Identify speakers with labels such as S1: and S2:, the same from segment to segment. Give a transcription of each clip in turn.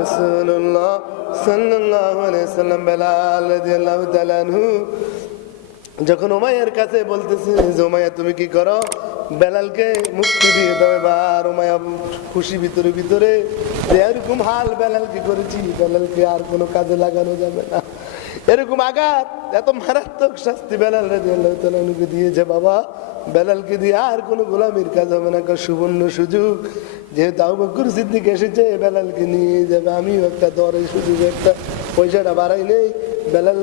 S1: রাসূলুল্লাহ সাল্লাল্লাহু আলাইহি সাল্লাম, বেলাল রাদিয়াল্লাহু তাআলা আনহু যখন উমাইয়ার কাছে বলতেছে, যে উমাইয়া, তুমি কি করো? বেলালকে মুক্তি দিয়ে দাও এবার, উমাইয়া খুশি ভিতরে ভিতরে, যে এরকম হাল বেলালকে করেছি, বেলালকে আর কোনো কাজে লাগানো যাবে না। এরকম আঘাত, এত মারাত্মক শাস্তি বেলাল তাআলা আনহুকে দিয়েছে বাবা। বেলালকে দিয়ে আর কোনো গোলামির কাজ হবে না সুবর্ণ সুযোগ। যেহেতু আবু বকর সিদ্দিক এসেছে, বেলালকে নিয়ে যাবে। আমিও একটা দরে সুযোগ একটা পয়সাটা বাড়াই নেই। বেলাল,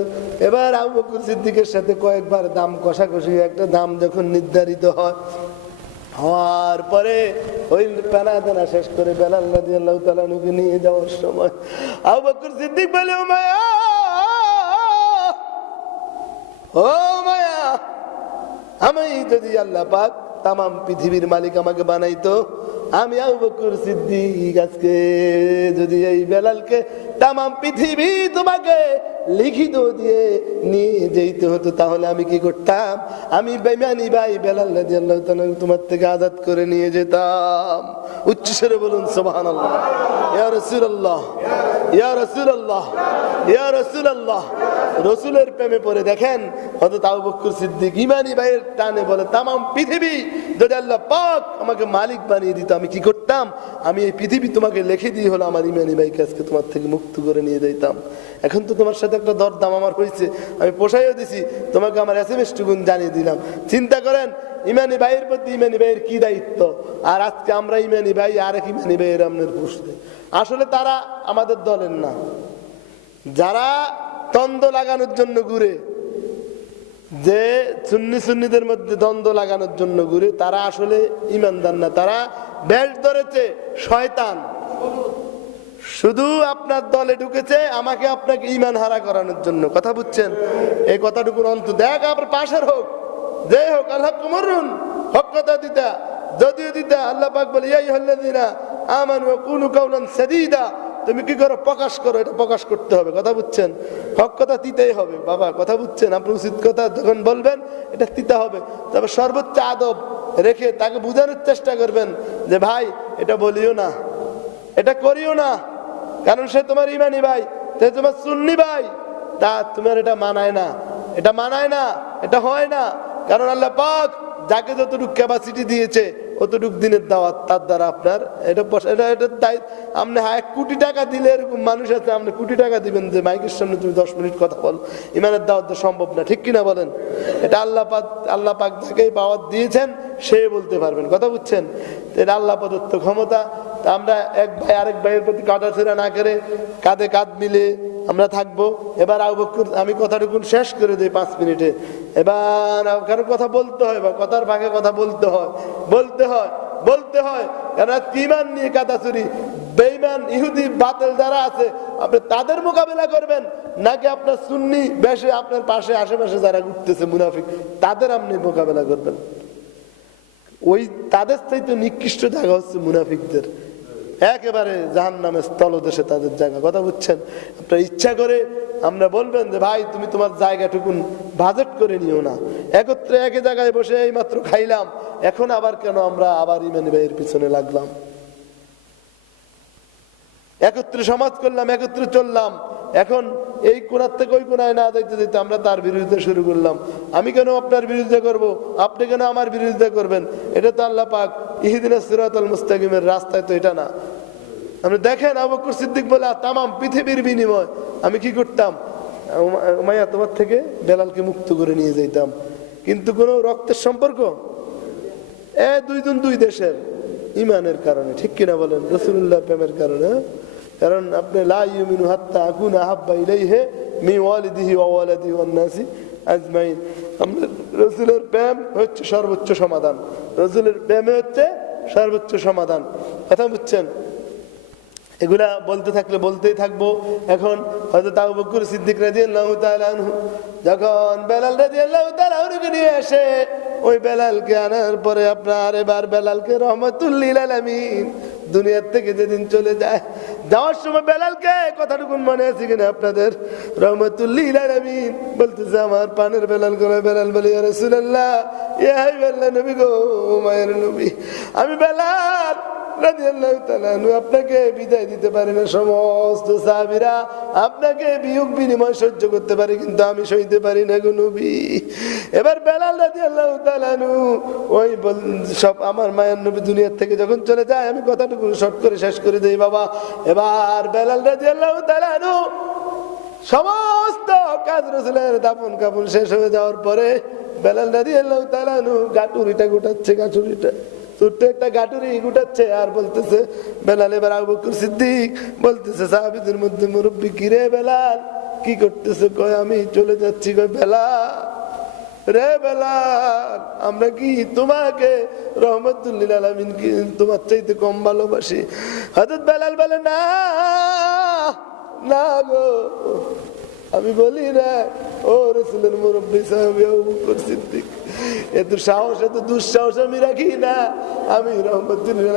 S1: এবার আবু বকর সিদ্দিকের সাথে কয়েকবার দাম কষাকষি, একটা দাম যখন নির্ধারিত হয়, হওয়ার পরে ওই পেনা দানা শেষ করে বেলাল রাজি আল্লাহ তালানুকে নিয়ে যাওয়ার সময় আবু বকর সিদ্দিক বলে ও মায়া ও মায়া, আমি যদি আল্লাহ পাক তাম পৃথিবীর মালিক আমাকে বানাইতো, আমি আবু বকর সিদ্দিক আজকে যদি এই বেলালকে তাম পৃথিবী তোমাকে লিখিত দিয়ে নিয়ে যেতে হতো, তাহলে আমি কি করতাম? আমি বেমানি ভাই বেলাল রাদিয়াল্লাহু তাআলা তোমার থেকে আজাদ করে নিয়ে যেতাম। উচ্চস্বরে বলুন, সুবহানাল্লাহ। ইয়া রাসূলুল্লাহ ইয়া রাসূলুল্লাহ ইয়া রাসূলুল্লাহ। রসুলের প্রেমে পড়ে দেখেন হয়তো তাও বক্কর সিদ্দিক ইমানি ভাইয়ের টানে বলে তাম পৃথিবী যদি আল্লাহ পাক আমাকে মালিক বানিয়ে দিত, আমি কি করতাম? আমি এই পৃথিবী তোমাকে লিখে দিয়ে হলো আমার ইমানি ভাইকে আজকে তোমার থেকে মুক্ত করে নিয়ে যাইতাম। এখন তো তোমার সাথে একটা দরদাম আমার হয়েছে আমি পোষাইও দিছি, তোমাকে আমার এস এম এস টুকুন জানিয়ে দিলাম। চিন্তা করেন, ইমানি ভাইয়ের প্রতি ইমানি ভাইয়ের কি দায়িত্ব? আর আজকে আমরা ইমানি ভাই আর এক ইমানি ভাইয়ের আপনার পুষতে আসলে তারা আমাদের দলের না। যারা দ্বন্দ্ব লাগানোর জন্য ঘুরে। যে সুন্নি সুন্নিদের মধ্যে দ্বন্দ্ব লাগানোর জন্য ঘুরে, তারা আসলে ইমানদার না, তারা বেল্ট ধরেছে, শয়তান। শুধু আপনার দলে ঢুকেছে, আমাকে আপনাকে ইমান হারা করানোর জন্য। কথা বুঝছেন? এই কথাটুকুর অন্ত। দেখ আপনার পাশের হোক। যে হোক, আল্লাহ কুমরুন হক কথা দিতা, যদিও দিতা, আল্লাহ পাক বলে ইয়াই হল্লাদিনা আমান কুনু কাউলান সাদিদা। তুমি কি করো? প্রকাশ করো, এটা প্রকাশ করতে হবে, কথা বুঝছেন? হক কথা দিতেই হবে, বাবা, কথা বুঝছেন? আপনি উচিত কথা যখন বলবেন, এটা দিতে হবে। তবে সর্বোচ্চ আদব রেখে তাকে বোঝানোর চেষ্টা করবেন যে, ভাই, এটা বলিও না, এটা করিও না, কারণ সে তোমার ইমানি ভাই, সে তোমার সুন্নি ভাই। তা তোমার এটা মানায় না, এটা মানায় না, এটা হয় না। কারণ আল্লাহ পাক যাকে যতটুকু ক্যাপাসিটি দিয়েছে অতটুক দিনের দাওয়াত, তার দ্বারা আপনার এটা এটা এটা দায়িত্ব আপনি এক কোটি টাকা দিলে এরকম মানুষ আছে, আপনি কোটি টাকা দিবেন যে, মাইকের সামনে তুমি দশ মিনিট কথা বলো। ইমানের দাওয়াত তো সম্ভব না, ঠিক কিনা বলেন? এটা আল্লাহ পাক আল্লাহ পাক যাকে পাওয়ার দিয়েছেন, সে বলতে পারবেন, কথা বুঝছেন? এটা আল্লাহ প্রদত্ত ক্ষমতা। আমরা এক ভাই, আরেক ভাইয়ের প্রতি কাটাছেড়া না করে কাঁধে কাঁধ মিলে আমরা থাকব। এবার আমি কথাটুকুন শেষ করে দিই পাঁচ মিনিটে। এবার কারও কথা বলতে হয় বা কথার ভাগে কথা বলতে হয়। বলতে হয় বলতে হয় কেন কিমান নিয়ে কাদাচুরি বেইমান ইহুদি, বাতিল যারা আছে, আপনি তাদের মোকাবেলা করবেন, নাকি আপনার সুন্নি বেশে আপনার পাশে, আশেপাশে যারা ঘুরতেছে, মুনাফিক, তাদের আপনি মোকাবেলা করবেন? ওই তাদের চাইতে নিকৃষ্ট জায়গা হচ্ছে মুনাফিকদের। একেবারে জাহান নামে স্থলদেশে তাদের জায়গা। কথা বুঝছেন? আপনার ইচ্ছা করে আমরা বলবেন যে, ভাই, তুমি তোমার জায়গাটুকুন বাজেট করে নিও না। একত্রে একই জায়গায় বসে এই মাত্র খাইলাম। এখন আবার কেন আমরা আবার ইমানি ভাইয়ের পিছনে লাগলাম? একত্রে সমাজ করলাম, একত্রে চললাম। এখন এই কোনার থেকে ওই কোনায় না দেখতে যেতে আমরা তার বিরোধিতা শুরু করলাম। আমি কেন আপনার বিরোধিতা করব? আপনি কেন আমার বিরোধিতা করবেন? এটা তো আল্লাহ পাক ইহিদিনের সিরাতুল মুস্তাকিমের রাস্তায় তো এটা না। আপনি দেখেন আবুকুর সিদ্দিক বলে তাম পৃথিবীর বিনিময়, আমি কি করতাম? উমা- উমাইয়া তোমার থেকে বেলালকে মুক্ত করে নিয়ে যেতাম কিন্তু কোনো রক্তের সম্পর্ক? এ দুইজন দুই দেশের ইমানের কারণে, ঠিক কিনা বলেন? রসুল্লাহ প্রেমের কারণে হ্যাঁ? কারণ আপনি লা ইউমিনু হাত্তা আকুন আহাব্বা ইলাইহি মি ওয়ালিদিহি ওয়া ওয়ালাদিহি ওয়ান নাসি আজমাইন। আমরা রসুলের প্রেম হচ্ছে সর্বোচ্চ সমাধান। রসুলের প্রেমে হচ্ছে সর্বোচ্চ সমাধান। কথা বুঝছেন? এগুলা বলতে থাকলে বলতেই থাকব। এখন হয়তো তাও বকুর সিদ্দিক রাজি আল্লাহ যখন বেলাল রাজি আল্লাহ নিয়ে আসে ওই বেলালকে আনার পরে আপনার এবার বেলালকে রহমতুল্লিল আলমিন দুনিয়ার থেকে যেদিন চলে যায়, যাওয়ার সময় বেলালকে কথাটুকু মনে আছে কিনা আপনাদের? রহমতুল্লিল আলমিন বলতেছে, আমার পানের বেলাল করে বেলাল বলি রসুল্লাহ ইহাই বেল্লা নবী গো, মায়ের নবী, আমি বেলাল আপনাকে বিদায় দিতে পারে না সমস্ত সাহাবীরা। আপনাকে বিয়োগ বিনিময় সহ্য করতে পারে, কিন্তু আমি সইতে পারি না গো নবী। এবার বেলাল রাদিয়াল্লাহু তাআলা আনহু, ওই সব আমার মায়ের নবী দুনিয়ার থেকে যখন চলে যায়, আমি কথাটুকু শর্ট করে শেষ করে দেই, বাবা। এবার বেলাল রাদিয়াল্লাহু আল্লাহ আনহু, সমস্ত কাজ রসুলের দাপন কাপন শেষ হয়ে যাওয়ার পরে বেলাল দাদি আল্লাহ তালানু গাটুরিটা গোটাচ্ছে, গাটুরিটা। ছোট্ট একটা গাটুরি গুটাচ্ছে আর বলতেছে, বেলাল, এবার আবু সিদ্দিক বলতেছে, সাহাবিদের মধ্যে মুরব্বী কিরে বেলাল? কি করতেছে? কয়, আমি চলে যাচ্ছি, কয়, বেলাল, রে বেলাল, আমরা কি তোমাকে রহমতুল্লিল আলমিন কি তোমার চাইতে কম ভালোবাসি? হজরত বেলাল বলে, না না গো। আমি বলি না ও রসুলের মুরব্বী সাহেব সিদ্দিক এত সাহস, এত দুঃসাহস, আমি রাখি না। আমি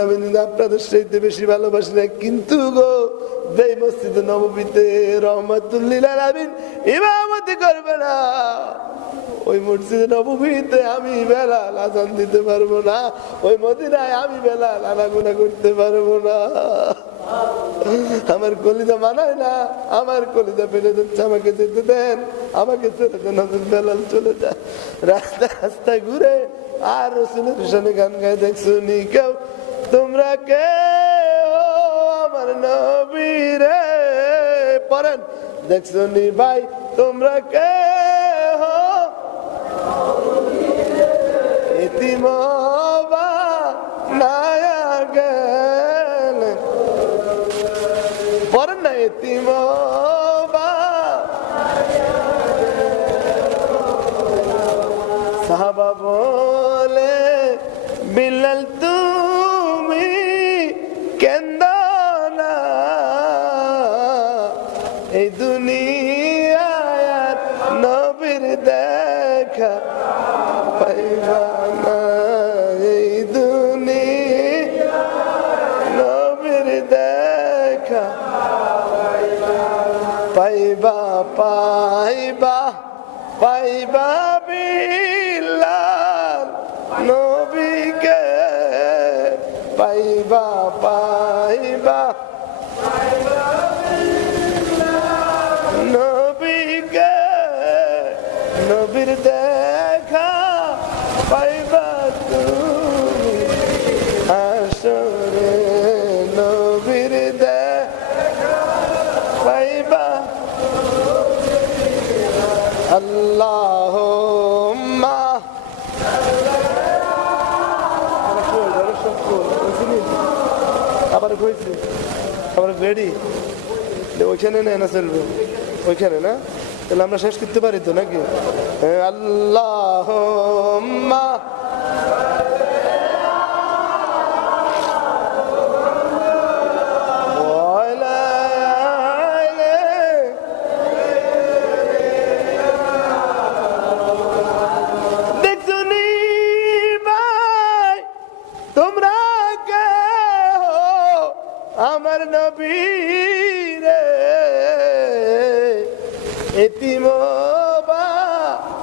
S1: আলমিন আপনাদের চাইতে বেশি ভালোবাসি না। কিন্তু গো, যেই মসজিদে নবমীতে রহমতুল্লিল আলমিন ইমামতি করবে না, ওই মসজিদে নবমীতে আমি বেলাল আজান দিতে পারব না, ওই মদিনায় আমি বেলাল আনাগোনা করতে পারব না। আমার কলিজা মানায় না, আমার কলিজা ফেলে যাচ্ছে আমাকে যেতে দেন, আমাকে দেন হজরত বেলাল চলে যায়। রাস্তায় রাস্তায় ঘুরে আর রসুলের সামনে গান গায়ে দেখছ নি কেউ, তোমরা কে আমার নবীরে পড়েন। দেখছ নি ভাই, তোমরা কে সাহাবা বলে বিলাল তুমি কেন্দ এই দুনিয়ায় আর নবীর দেখা পাইবা না। এই দুনিয়া দেখা পাইবা পাইবা পাইবা বিলাল নবীকে। পাইবা পাইবা নবীকে। নবীর দেখা পাইবা তুমি। আবার কইছে আবার রেডি ওইখানে না না চলবে। ওইখানে না? তাহলে আমরা শেষ করতে পারি তো নাকি? আল্লাহ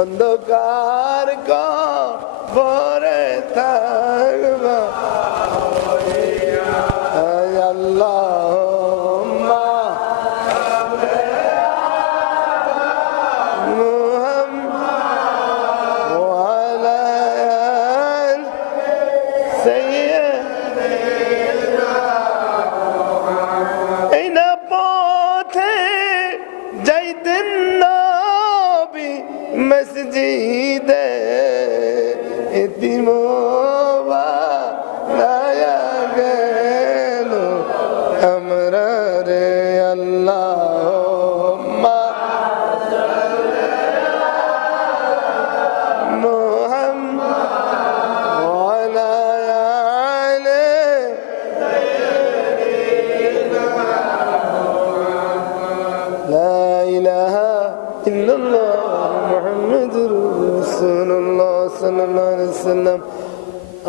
S1: অন্ধকার নবী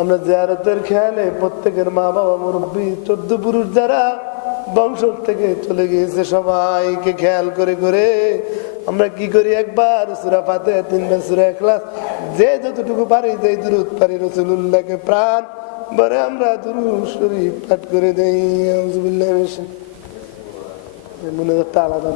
S1: আমরা জিয়ারতের খেয়ালে প্রত্যেকের মা বাবা মুরব্বী, চোদ্দ পুরুষ যারা বংশ থেকে চলে গিয়েছে, সবাইকে খেয়াল করে করে আমরা কি করি একবার সুরা ফাতে তিনবার সুরা এখলাস যে যতটুকু পারি যে দূরত পারি রসুল্লাহকে প্রাণ বরে আমরা দুরু শরীফ পাঠ করে দেই। মনে হচ্ছে আলাদা